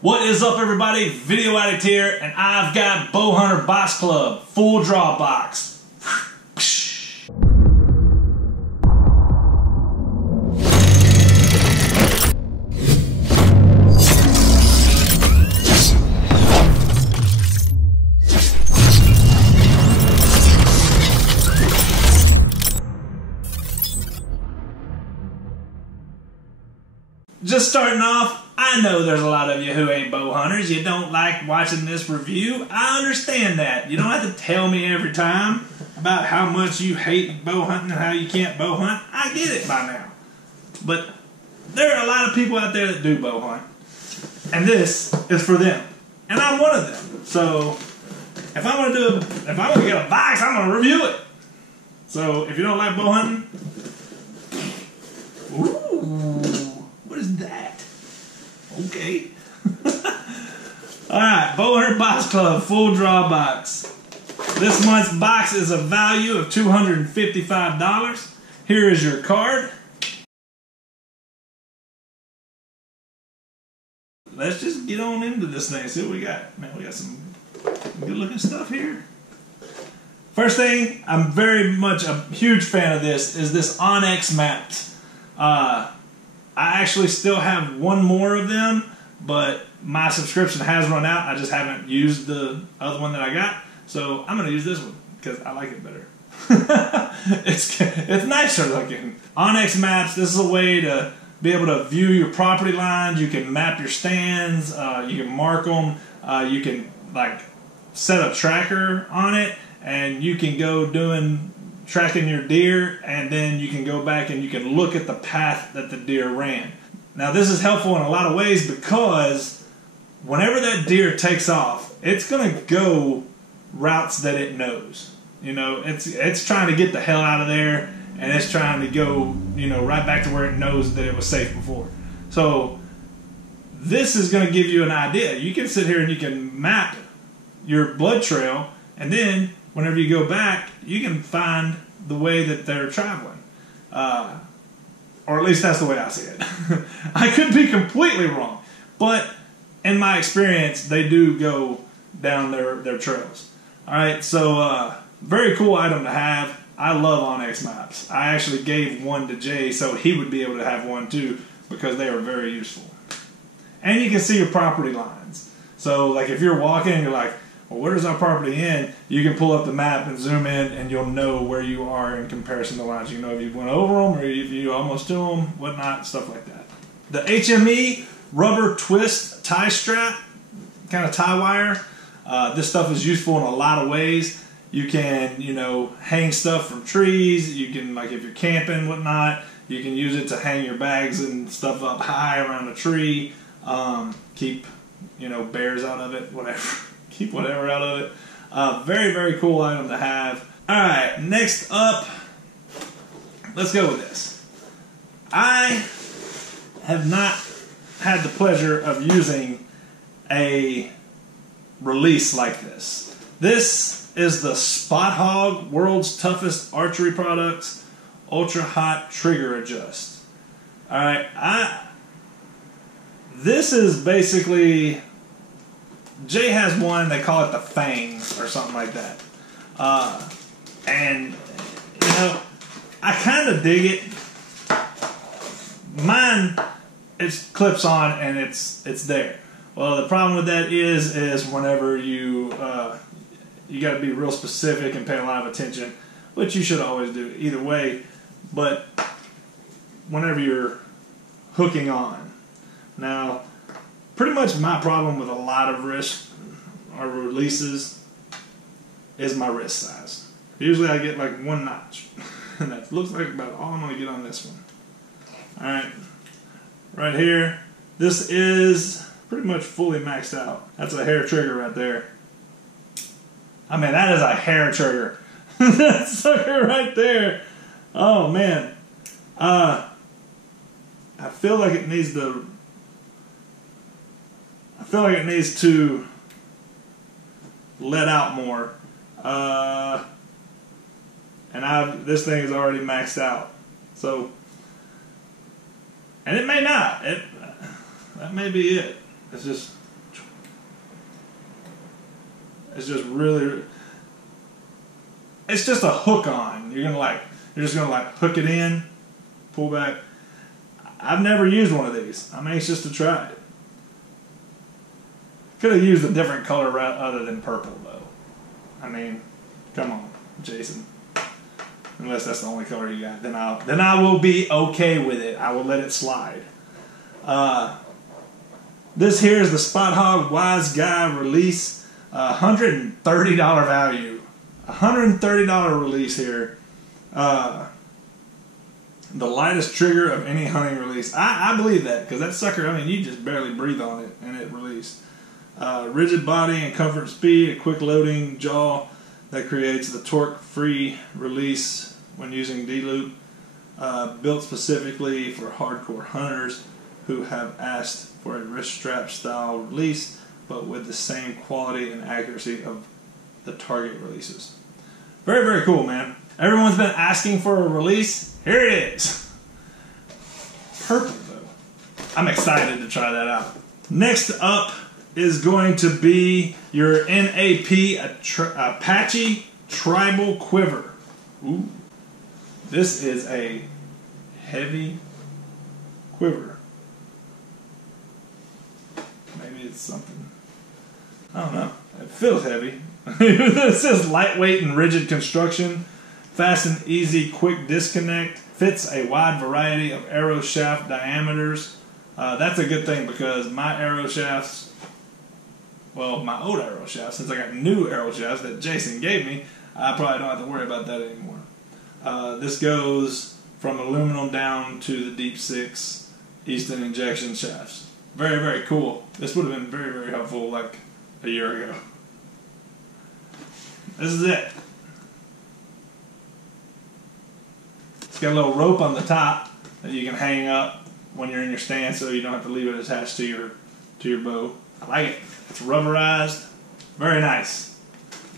What is up, everybody? Video Addict here, and I've got Bowhunter Box Club full draw box. Just starting off, I know there's a lot of you who ain't bow hunters. You don't like watching this review. I understand that. You don't have to tell me every time about how much you hate bow hunting and how you can't bow hunt. I get it by now. But there are a lot of people out there that do bow hunt. And this is for them. And I'm one of them. So if I'm gonna get a box, I'm gonna review it. So if you don't like bow hunting, what is that? Okay. Alright, Bowhunter Box Club full draw box. This month's box is a value of $255. Here is your card. Let's just get on into this thing. See what we got. Man, we got some good looking stuff here. First thing, I'm very much a huge fan of this, is this Onyx maps. I actually still have one more of them, but my subscription has run out. I just haven't used the other one that I got, so I'm going to use this one because I like it better. It's nicer looking. Onyx maps, this is a way to be able to view your property lines. You can map your stands, you can mark them, you can like set a tracker on it, and you can go tracking your deer, and then you can go back and you can look at the path that the deer ran. Now this is helpful in a lot of ways because whenever that deer takes off, it's going to go routes that it knows. You know, it's trying to get the hell out of there, and it's trying to go, you know, right back to where it knows that it was safe before. So this is going to give you an idea. You can sit here and you can map your blood trail, and then whenever you go back, you can find the way that they're traveling. Or at least that's the way I see it. I could be completely wrong, but in my experience, they do go down their trails. Alright, so very cool item to have. I love Onyx maps. I actually gave one to Jay so he would be able to have one too, because they are very useful. And you can see your property lines. So like if you're walking and you're like, well, where does our property end? You can pull up the map and zoom in, and you'll know where you are in comparison to lines. You know if you went over them or if you almost to them, whatnot, stuff like that. The HME rubber twist tie strap, kind of tie wire. This stuff is useful in a lot of ways. You can, you know, hang stuff from trees. You can, like if you're camping, whatnot, you can use it to hang your bags and stuff up high around a tree. Keep, you know, bears out of it, whatever. Keep whatever out of it. Very, very cool item to have. Alright, next up, let's go with this. I have not had the pleasure of using a release like this. This is the Spot Hog World's Toughest Archery Products Ultra Hot Trigger Adjust. Alright, this is basically, Jay has one, they call it the Fang or something like that. And, you know, I kind of dig it. Mine, it clips on and it's there. Well, the problem with that is whenever you got to be real specific and pay a lot of attention, which you should always do either way. But whenever you're hooking on. Now, pretty much my problem with a lot of wrist or releases is my wrist size. Usually I get like one notch. And that looks like about all I'm going to get on this one. Alright, right here. This is pretty much fully maxed out. That's a hair trigger right there. I mean, that is a hair trigger. That sucker right there. Oh man. I feel like it needs to let out more. And this thing is already maxed out. So, and it may not. That may be it. It's just It's just really, it's just a hook on. You're just gonna like hook it in, pull back. I've never used one of these. I'm anxious to try it. Could have used a different color other than purple though. I mean, come on, Jason. Unless that's the only color you got, then I will be okay with it. I will let it slide. This here is the Spot Hogg Wise Guy release. $130 value. $130 release here. The lightest trigger of any hunting release. I believe that, because that sucker, I mean, you just barely breathe on it and it released. Rigid body and comfort speed, a quick loading jaw that creates the torque-free release when using D-loop. Built specifically for hardcore hunters who have asked for a wrist strap style release, but with the same quality and accuracy of the Target releases. Very, very cool, man. Everyone's been asking for a release. Here it is. Purple, though. I'm excited to try that out. Next up is going to be your NAP Apache Tribal Quiver. Ooh. This is a heavy quiver. Maybe it's something. I don't know. It feels heavy. It says lightweight and rigid construction. Fast and easy, quick disconnect. Fits a wide variety of arrow shaft diameters. That's a good thing, because my arrow shafts, well, my old arrow shafts, since I got new arrow shafts that Jason gave me, I probably don't have to worry about that anymore. This goes from aluminum down to the Deep 6 Easton injection shafts. Very, very cool. This would have been very, very helpful like a year ago. This is it. It's got a little rope on the top that you can hang up when you're in your stand, so you don't have to leave it attached to your bow. I like it. It's rubberized. Very nice.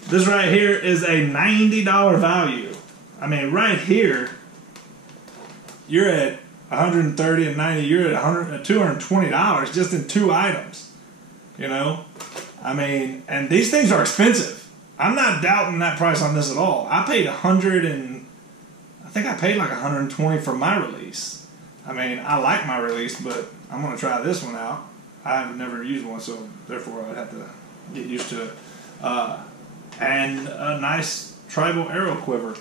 This right here is a $90 value. I mean, right here, you're at $130 and $90. You're at $220 just in 2 items. You know, I mean, and these things are expensive. I'm not doubting that price on this at all. I paid I think I paid like $120 for my release. I mean, I like my release, but I'm going to try this one out. I've never used one, so therefore I'd have to get used to it. And a nice tribal arrow quiver.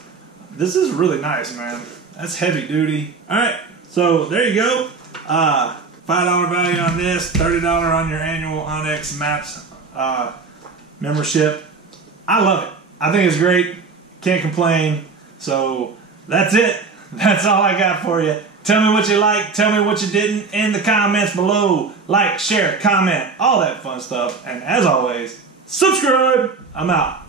This is really nice, man. That's heavy duty. Alright, so there you go. $5 value on this, $30 on your annual Onyx Maps membership. I love it. I think it's great. Can't complain. So that's it. That's all I got for you. Tell me what you liked. Tell me what you didn't in the comments below. Like, share, comment, all that fun stuff. And as always, subscribe. I'm out.